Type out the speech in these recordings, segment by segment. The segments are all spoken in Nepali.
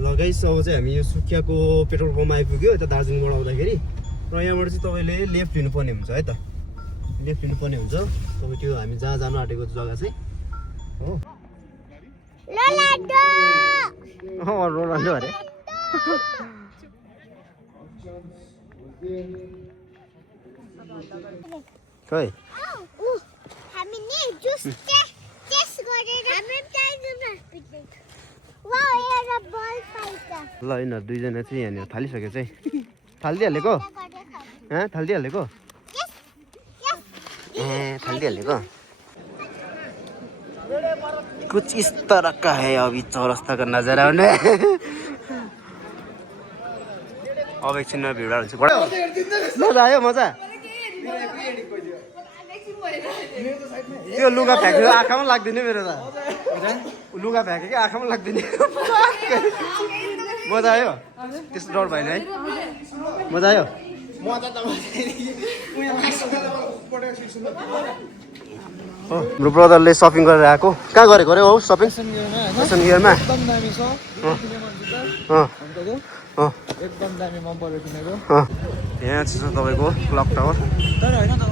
गाइस अब चाहिँ हामी यो सुकियाको पेट्रोल पम्प आइपुग्यो यता दार्जिलिङबाट आउँदाखेरि र यहाँबाट चाहिँ तपाईँले लेफ्ट लिनुपर्ने हुन्छ है त लेफ्ट लिनुपर्ने हुन्छ तपाईँ त्यो हामी जहाँ जानु आँटेको जग्गा चाहिँ हो रोनाल्डो अरे खै हामी नि जुस टेस्ट गरेर हामी ल यिनीहरू दुईजना चाहिँ यहाँनिर थालिसक्यो चाहिँ थालिदिइहालेको थालिदिइहालेको थालिदिइहालेको कुछ इस तरह का है अभी चौरस्ता का नजारा होने अब एकछिनमा भिड हुन्छ मजा आयो मजा त्यो लुगा फ्याँक्यो आँखामा लाग्दैन मेरो त लुगा फ्याँक्यो कि आँखामा लाग्दैन मजा आयो त्यस्तो डर भएन है मजा आयो हाम्रो ब्रदरले सपिङ गरेर आएको कहाँ गरेको अरे हौ सपिङ फेसन गियरमा एकदम दामी मन पर्यो किनेको यहाँ छ तपाईँको क्लक टावर तर हैन त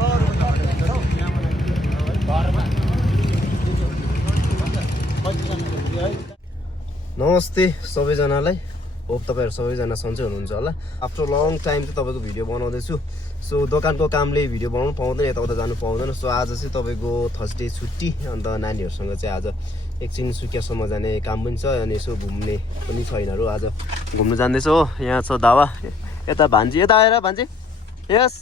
नमस्ते सबैजनालाई होप तपाईँहरू सबैजना सन्चै हुनुहुन्छ होला आफ्टर लङ टाइम चाहिँ तपाईँको भिडियो बनाउँदैछु सो दोकानको कामले भिडियो बनाउनु पाउँदैन यताउता जानु पाउँदैन सो आज चाहिँ तपाईँको थर्सडे छुट्टी अन्त नानीहरूसँग चाहिँ आज एकछिन सुकियासम्म जाने काम पनि छ अनि यसो घुम्ने पनि छ यिनीहरू आज घुम्नु जाँदैछ हो यहाँ छ दावा यता भान्जी यता आएर भान्जी यस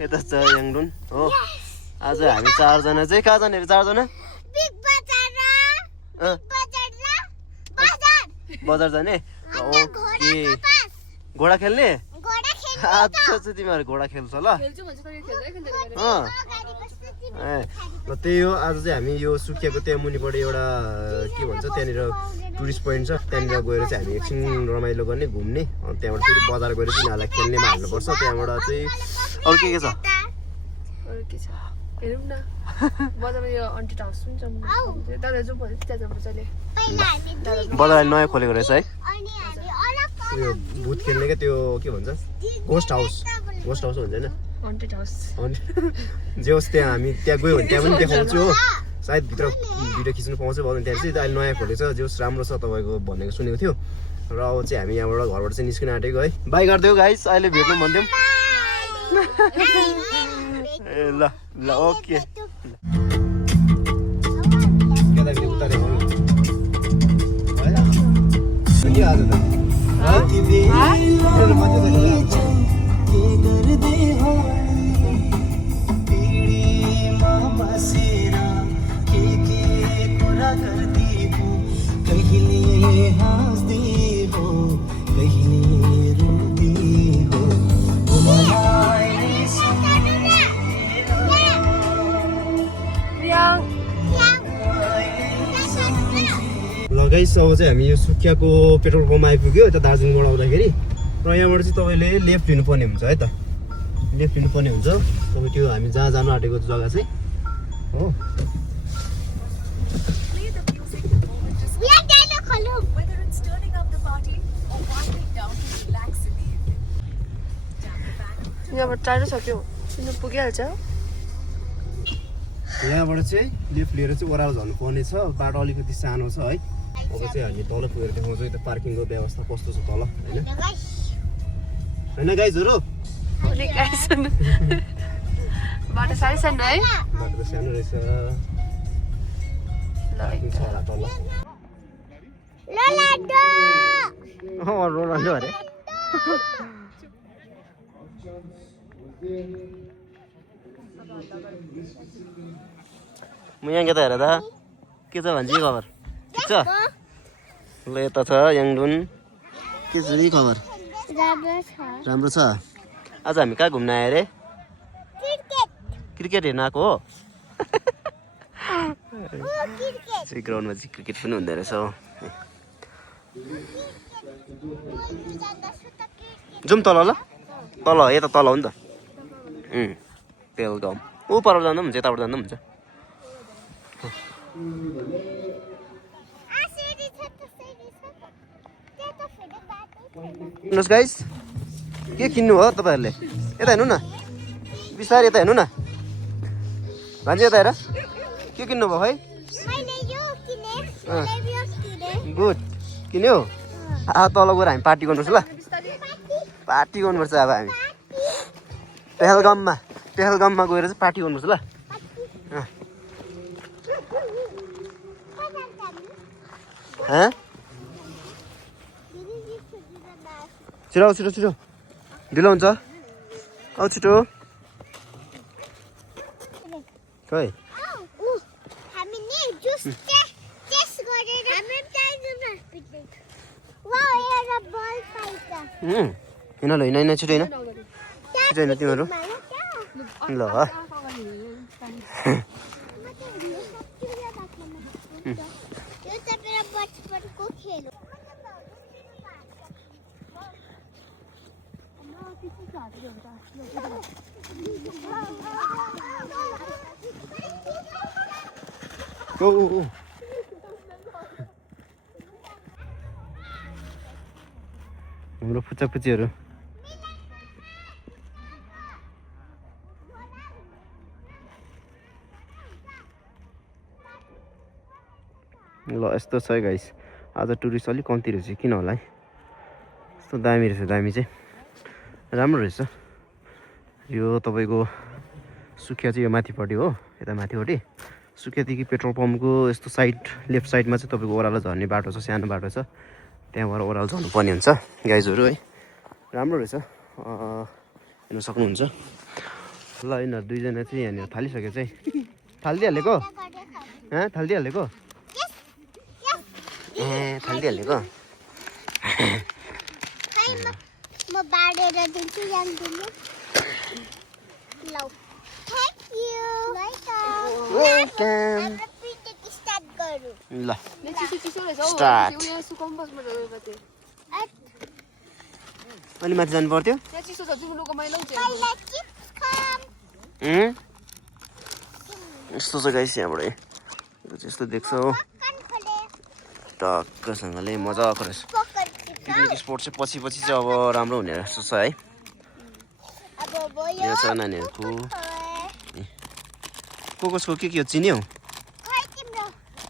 यता छ याङडुन हो आज हामी चारजना चाहिँ कहाँ जाने चारजना बजार जाने ओके घोडा खेल्ने आज चाहिँ तिमीहरू घोडा खेल्छ ल ल त्यही हो आज चाहिँ हामी यो सुकियाको त्यहाँ मुनिबाट एउटा के भन्छ त्यहाँनिर टुरिस्ट पोइन्ट छ त्यहाँनिर गएर चाहिँ हामी एकछिन रमाइलो गर्ने घुम्ने अनि त्यहाँबाट फेरि बजार गएर चाहिँ यिनीहरूलाई खेल्नेमा हाल्नुपर्छ त्यहाँबाट चाहिँ अरू के छ हेरौँ न बजारमा यो अन्टेड हाउस पनि छ दादा जो भन्यो त्यहाँ जानु मजाले बजार नयाँ खोलेको रहेछ है उयो भूत खेल्ने क्या त्यो के भन्छ गोस्ट हाउस हुन्छ होइन अन्टेड हाउस जे होस् त्यहाँ हामी त्यहाँ गयो भने त्यहाँ पनि देखाउँछु हो सायद भित्र भिडियो खिच्नु पाउँछ भने त्यहाँ चाहिँ अहिले नयाँ खोलेको छ जे होस् राम्रो छ तपाईँको भनेको सुनेको थियो र अब चाहिँ हामी यहाँबाट घरबाट चाहिँ निस्किन आँटेको है बाई गरिदियो गाइस अहिले भेट्नु भन्थ्यौँ ए ल ल ओके केटाकेटी उतारेको आज त गाइस अब चाहिँ हामी यो सुकियाको पेट्रोल पम्प आइपुग्यो यता दार्जिलिङबाट आउँदाखेरि र यहाँबाट चाहिँ तपाईँले लेफ्ट लिनुपर्ने हुन्छ है त लेफ्ट लिनुपर्ने हुन्छ तपाईँ त्यो हामी जहाँ जानु आँटेको जग्गा चाहिँ हो यहाँबाट टाढो छ क्यौ पुगिहाल्छ यहाँबाट चाहिँ लेफ्ट लिएर चाहिँ ओह्रालो झर्नुपर्ने छ बाटो अलिकति सानो छ है अब चाहिँ हामी तल पुगेर देखाउँछौँ यता पार्किङको व्यवस्था कस्तो छ तल होइन गाइजहरू बाटो साह्रै सानो है बाटो त सानो रहेछ रोनाल्डो अरे म यहाँ केता हेर त के छ भन्छ खबर ठिक छ ल यता छ याङडुन के छ नि खबर राम्रो छ आज हामी कहाँ घुम्न आयो अरे क्रिकेट हेर्न आएको हो ग्राउन्डमा चाहिँ क्रिकेट पनि हुँदो रहेछ हो जाउँ तल ल तल यता तल हो नि त पेलगाउँ ऊ पर जाँदा पनि हुन्छ यताबाट जाँदा पनि हुन्छ हेर्नुहोस् गाइस के किन्नु हो तपाईँहरूले यता हेर्नु न बिस्तारै यता हेर्नु न भान्जी यता हेर के किन्नु भयो है मैले यो किने मैले यो किने गुड किन्यो तल गएर हामी पार्टी गर्नुपर्छ ल पार्टी गर्नुपर्छ अब हामी पेहलगाममा गएर चाहिँ पार्टी गर्नुपर्छ ल छिटो आऊ छिटो छिटो ढिलो हुन्छ आऊ छिटो खै हामी नि जुस टेस्ट गरेर हामी जान्छौँ पिकनिक वाउ एउटा बल पाइछ हिँड ल हिँड छिटो हिँड छिटो हिँड तिमीहरू ल यो त मेरो बचपनको खेल हो ओ हाम्रो पुच्चापुच्चीहरू ल यस्तो छ है गाइस आज टुरिस्ट अलिक कम्ती रहेछ किन होला है यस्तो दामी रहेछ दामी चाहिँ राम्रो रहेछ यो तपाईँको सुकिया चाहिँ यो माथिपट्टि हो यता माथिपट्टि सुकियादेखि पेट्रोल पम्पको यस्तो साइड लेफ्ट साइडमा चाहिँ तपाईँको ओह्रालो झर्ने बाटो छ सानो बाटो छ त्यहाँबाट ओह्रालो झर्नुपर्ने हुन्छ गाइजहरू है राम्रो रहेछ हेर्न सक्नुहुन्छ ल यिनीहरू दुईजना चाहिँ यहाँनिर थालिसक्यो चाहिँ थालिदिइहालेको थालिदिइहालेको थालिदिइहालेको म बाडेर दिन्छु याङ्गुले लौ थ्याङ्क यू वेलकम हाम्रो पिकनिक स्टार्ट गरौँ ल चिसो रहेछ हौ Start. यहाँ सुकाउनु पर्छ मैले अलि माथि जानु पर्थ्यो यहाँ चिसो छ तिम्रो लुगा मैला हुन्छ पहिला चिप्स खाम यस्तो छ गाइस यहाँबाट यस्तो देख्छौ कान खोले टक्कसँगले मजाको रहेछ पकड चिप्स पिकनिक स्पोट चाहिँ पछि चाहिँ अब राम्रो हुने जस्तो छ है अब भयो यो छ नानीहरूको कोकसको के हो चिन्यौ खै तिम्रो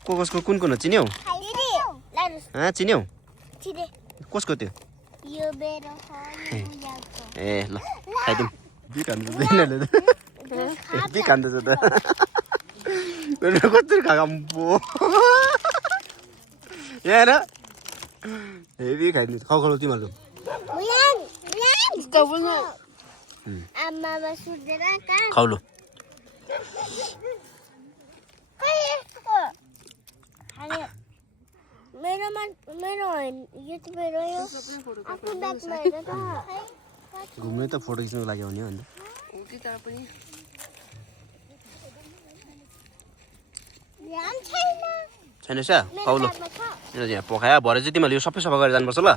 कोकसको कुन हो चिन्यौ दिदी लानुस् चिन्यौ छिरे कसको त्यो यो मेरो हो यो याको ए ल खाइदिउँ बिक हान्दैछ यिनीहरूले त बिक हान्दैछ त कस्तो खाएको यहाँ हेर हेभी खाइदिन्छ खाउ तिमीहरू मुयान मुयान बोल्नु आमामा सुत्दैन कहाँ खाउलो खै यसको खाने मेरो होइन यो त मेरो यो आफ्नो ब्यागमा हेर त घुम्ने त फोटो खिच्नुको लागि आउने हो अन्त तर पनि ध्यान छैन छैन सा खाउलो यो यहाँ पखायो भरे चाहिँ तिमीहरूले यो सबै सफा गरेर जानुपर्छ ल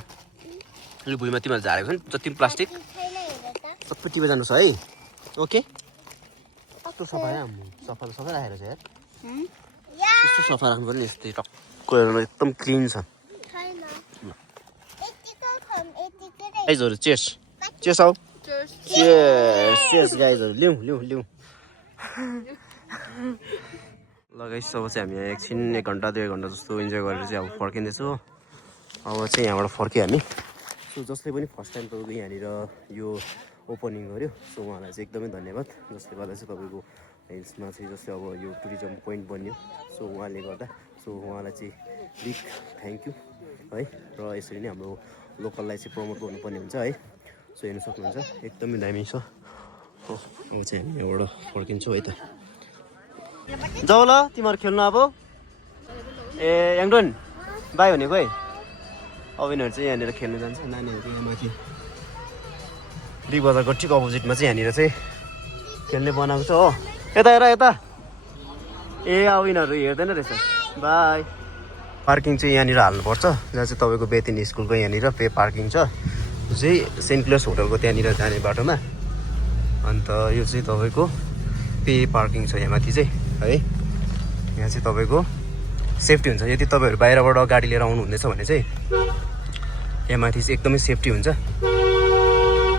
यो भुइँमा तिमीहरूले झारेको छ नि जति पनि प्लास्टिक छैन हेर त सबै टिपेर जानुहोस् है ओके कस्तो सफा सफा सफा राखेर छ यार या यस्तो सफा राख्नु पर्ने यस्तै टक्क हेर्नु एकदम क्लिन छ छैन यतिकै खाम यतिकै गाइजहरू चेस चेस आऊ चेस चेस गाइजहरू लिउँ ल गाइस अब चाहिँ हामी एकछिन 1 घन्टा 2 घन्टा जस्तो इन्जोय गरेर चाहिँ अब फर्किँदैछु अब चाहिँ यहाँबाट फर्क्यो हामी सो जसले पनि फर्स्ट टाइम तपाईँको यहाँनिर यो ओपनिङ गर्यो सो उहाँलाई चाहिँ एकदमै धन्यवाद जसले गर्दा चाहिँ तपाईँको हिल्समा चाहिँ जस्तै अब यो टुरिज्म पोइन्ट बन्यो सो उहाँले गर्दा सो उहाँलाई चाहिँ बिग थ्याङ्क यू है र यसरी नै हाम्रो लोकललाई चाहिँ प्रमोट गर्नुपर्ने हुन्छ है सो हेर्नु सक्नुहुन्छ एकदमै दामी छ हो अब चाहिँ हामी यहाँबाट फर्किन्छौँ है त जाऊ ल तिमीहरू खेल्नु अब ए याङडोन बाई भनेको है अब यिनीहरू चाहिँ यहाँनिर खेल्नु जान्छ नानीहरू यहाँ माथि बिग बजारको ठिक अपोजिटमा चाहिँ यहाँनिर चाहिँ खेल्ने बनाएको छ हो यता हेर यता ए अब यिनीहरू हेर्दैन रहेछ बाई पार्किङ चाहिँ यहाँनिर हाल्नुपर्छ जहाँ चाहिँ तपाईँको बेतिनी स्कुलको यहाँनिर पे पार्किङ छ यो चाहिँ सेन्ट क्लेयर्स होटलको त्यहाँनिर जाने बाटोमा अन्त यो चाहिँ तपाईँको पे पार्किङ छ यहाँ माथि चाहिँ है यहाँ चाहिँ तपाईँको सेफ्टी हुन्छ यदि तपाईँहरू बाहिरबाट गाडी लिएर आउनु हुँदैछ भने चाहिँ यहाँ माथि चाहिँ एकदमै सेफ्टी हुन्छ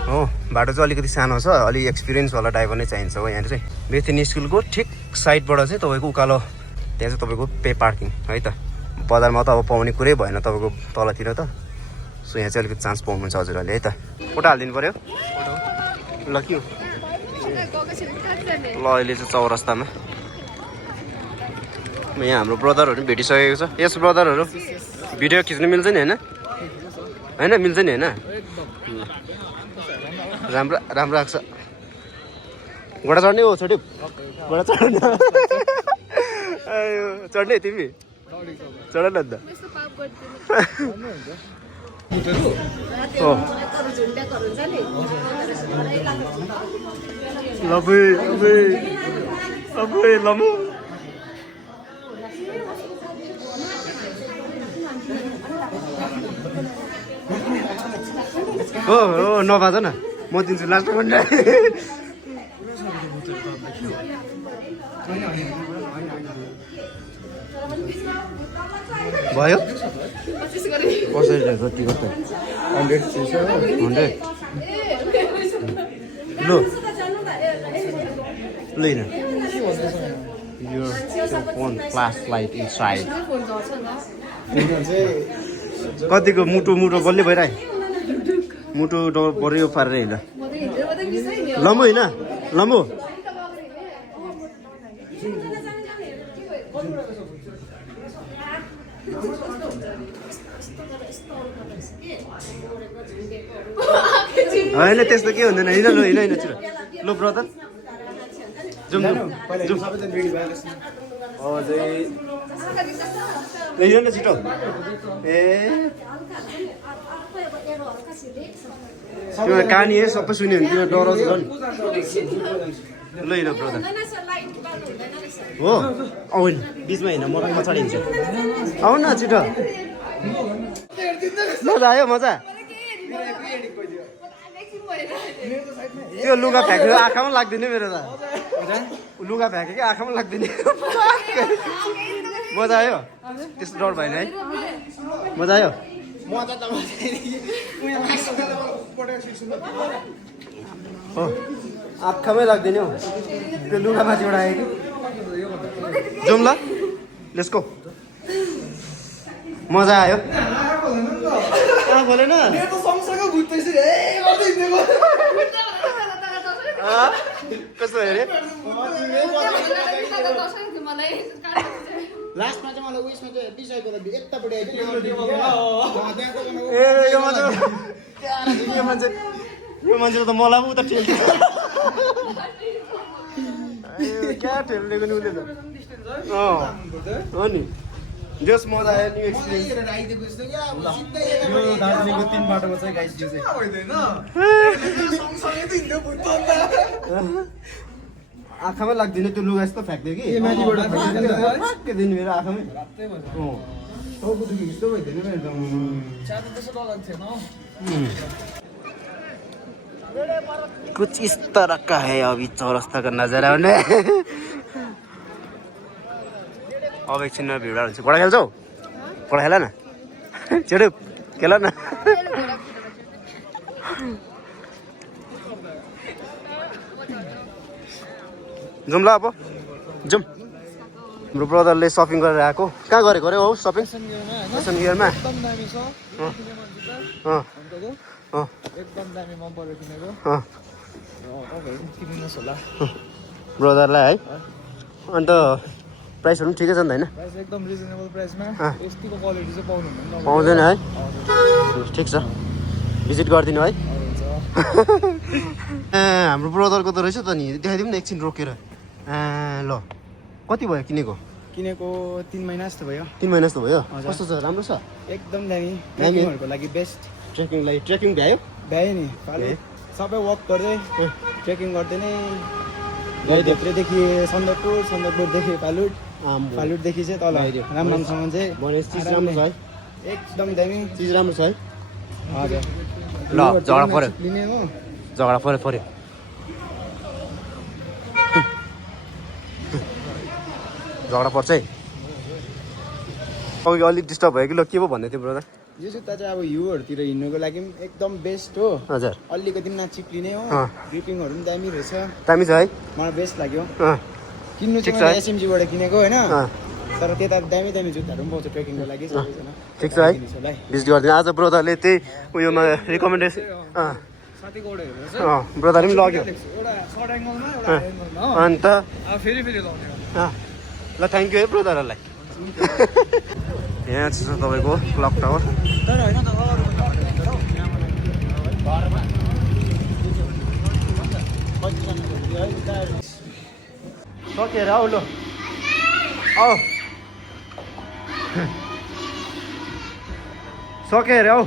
हो। बाटो चाहिँ अलिकति सानो छ, अलिक एक्सपिरियन्सवाला ड्राइभर नै चाहिन्छ हो। यहाँनिर चाहिँ बेथिनी स्कुलको ठिक साइडबाट चाहिँ तपाईँको उकालो त्यहाँ चाहिँ तपाईँको पे पार्किङ है त। बजारमा त अब पाउने कुरै भएन तपाईँको तलतिर त। सो यहाँ चाहिँ अलिकति चान्स पाउनुहुन्छ हजुरहरूले है त। फोटो हालिदिनु पऱ्यो ल के हो ल। अहिले चाहिँ चौरस्तामा यहाँ हाम्रो ब्रदरहरू पनि भेटिसकेको छ। यस ब्रदरहरू भिडियो खिच्नु मिल्छ नि होइन मिल्छ नि होइन। राम्रो राम्रो आएको छ। घोडा चढ्ने हो छोटो घोडा चढ्ने चढ्ने तिमी चढ न अन्त। हो नबाज न म दिन्छु लास्टमा भयो कसरी जति कता 100 लु लिन your phone flashlight inside कतिको मुटु बल्ले भइरहेको मुटु बढ्यो पारेर हिँड लम्बो होइन लम्बो होइन त्यस्तो के हुँदैन हिँड ल हिँड छिटो लो ब्रदर जाउँ हिँड न छिटो ए त्यो कहानी है सबै सुन्यो भने त्यो डराउँछ झन् ल हिँड ब्रदर हो आउनु बिचमा हिँड म पछाडि हिँड्छु आउनु न छिटो मजा आयो मजा त्यो लुगा फ्याँकेर आँखामा लाग्दैन मेरो त लुगा फ्याँके आँखामा लाग्दैन मजा आयो त्यस्तो डर भएन है मजा आयो आँखामै लाग्दैन हौ त्यो लुगा माथिबाट आयो कि जाउँ ल लेट्स गो मजा आयो बोलेन कस्तो हेरे लास्टमा चाहिँ मलाई उयसमा चाहिँ बिसाइको त यतापट्टि आइदियो यो मान्छेले त मलाई उता ठेल्छ क्या ठेल्नेको नि उसले त हो नि जस मजा आयो न्यू एक्सपिरियन्स यो दार्जिलिङको 3 बाटोको चाहिँ गाइस यो चाहिँ आँखामै लाग्दैन त्यो लुगा यस्तो फ्याँक्दियो कि माथिबाट के दिन मेरो आँखामै कुछ इस तरह का है अभी चौरस्ता का नजारा होने अब एकछिन भिड हुन्छ घोडा खेल्छौ घोडा खेल न छिटो खेल न जाउँ ल अब जाउँ हाम्रो ब्रदरले सपिङ गरेर आएको कहाँ गरेको अरे हौ सपिङ फेसन गियरमा एकदम दामी मन पऱ्यो किनेको किन्नुहोस् होला ब्रदरलाई है अन्त प्राइसहरू पनि ठिकै छ नि त होइन प्राइस एकदम रिजनेबल प्राइसमा यतिको क्वालिटी चाहिँ पाउनुहुन्न पाउँदैन है ठिक छ भिजिट गरिदिनु है हाम्रो ब्रदरको त रहेछ त नि देखाइदिउँ न एकछिन रोकेर ल कति भयो किनेको 3 महिना जस्तो भयो 3 महिना जस्तो भयो कस्तो छ राम्रो छ एकदम दामी ट्रेकिङहरूको लागि बेस्ट ट्रेकिङ भ्यायो भ्यायो नि सबै वक गर्दै ट्रेकिङ गर्दै नै भित्रदेखि सन्दकपुरदेखि फालुटदेखि चाहिँ तल रामसम्म चाहिँ चिज राम्रो छ है एकदम दामी चिज राम्रो छ है हजुर ल झगडा पर्यो लिने हो झगडा पर्यो झगडा पर्छ है अघि अलिक डिस्टर्ब भयो कि ल के पो भन्दै थियो ब्रदर यो जुत्ता चाहिँ अब हिउँहरूतिर हिँड्नुको लागि पनि एकदम बेस्ट हो हजुर अलिकति नचिप्लिने हो ग्रिपिङहरू पनि दामी रहेछ दामी छ है मलाई बेस्ट लाग्यो अँ, किन्नु ठिक चाहिँ छ है। मैले एसएमजीबाट किनेको होइन अँ, तर त्यता दामी दामी जुत्ताहरू पनि पाउँछ ट्रेकिङको लागि सबैजना ठिक छ है किनिन्छ होला है भिजिट गरिदिनु आज ब्रदरले त्यही उयोमा रिकमेन्डेसन साथीको order हेरेको छ। ब्रदरले पनि लग्यो एउटा सर्ट एङ्गलमा एउटा हाई एङ्गलमा हो अन्त अब फेरि लाउने हो। अँ, ल थ्याङ्क यू है ब्रदरहरूलाई यहाँ चाहिँ छ तपाईँको क्लक टावर तर होइन त अरू पनि भनेर हौ, यहाँबाट घरमा सकेर आऊ ल आऊ सकेर आऊ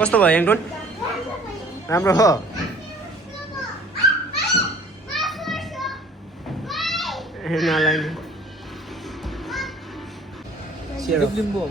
कस्तो भयो हेङटोन राम्रो हो ए नलाग्ने लिम्बू